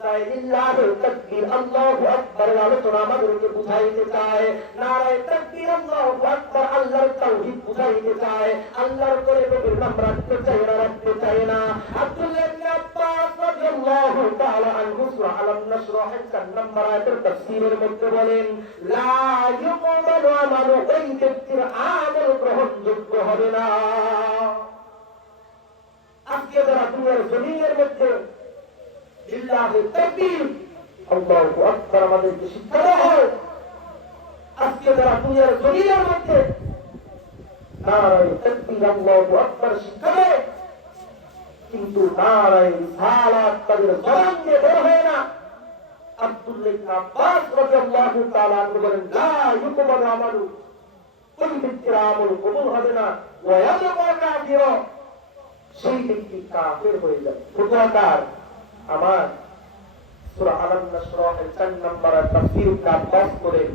লিল্লাহিল তাকবীর আল্লাহু আকবার আলোচনা আমাদেরকে বুঝাইতে চায়, নারায়ে তাকবীর আল্লাহু আকবার আল্লাহর তাওহীদ বুঝাইতে চায়, আল্লাহর করে নবীর নাম রাখতে চায় না, রাখতে চায় না। আব্দুল্লাহ ইবনে আব্বাস রাদিয়াল্লাহু তাআলা আনহু সূরা আলাম নাশরাহ 4 নম্বর আয়াতের তাফসীরের মধ্যে বলেন, লা ইউকবালু আমালু, ওই ব্যক্তির আমল গ্রহণযোগ্য হবে না। আজকে যারা দুনিয়ার জমিনের মধ্যে লিল্লাহিল তাকবীর আল্লাহু আকবার আমাদেরকে শিক্ষা দেওয়া হয়, আজকে যারা দুনিয়ার জমিনের মধ্যে নারায়ে তাকবীর আল্লাহু আকবার শিক্ষা দেয়, কিন্তু নারায়ে রিসালাত তাদের জবান দিয়ে বের হয় না। আব্দুল্লাহ ইবনে আব্বাস রাদিয়াল্লাহু তাআলা আনহু বলেন, লা ইউকবালু আমালু, ওই ব্যক্তির আমল কবুল হবে না। ওয়া ইয়াবকা কাফির, সেই ব্যক্তি কাফের হয়ে যাবে। ফুতহাকার আমার সূরা আলাম নাশরাহ 4 নম্বর তাফসীর কা পাঠ করেন।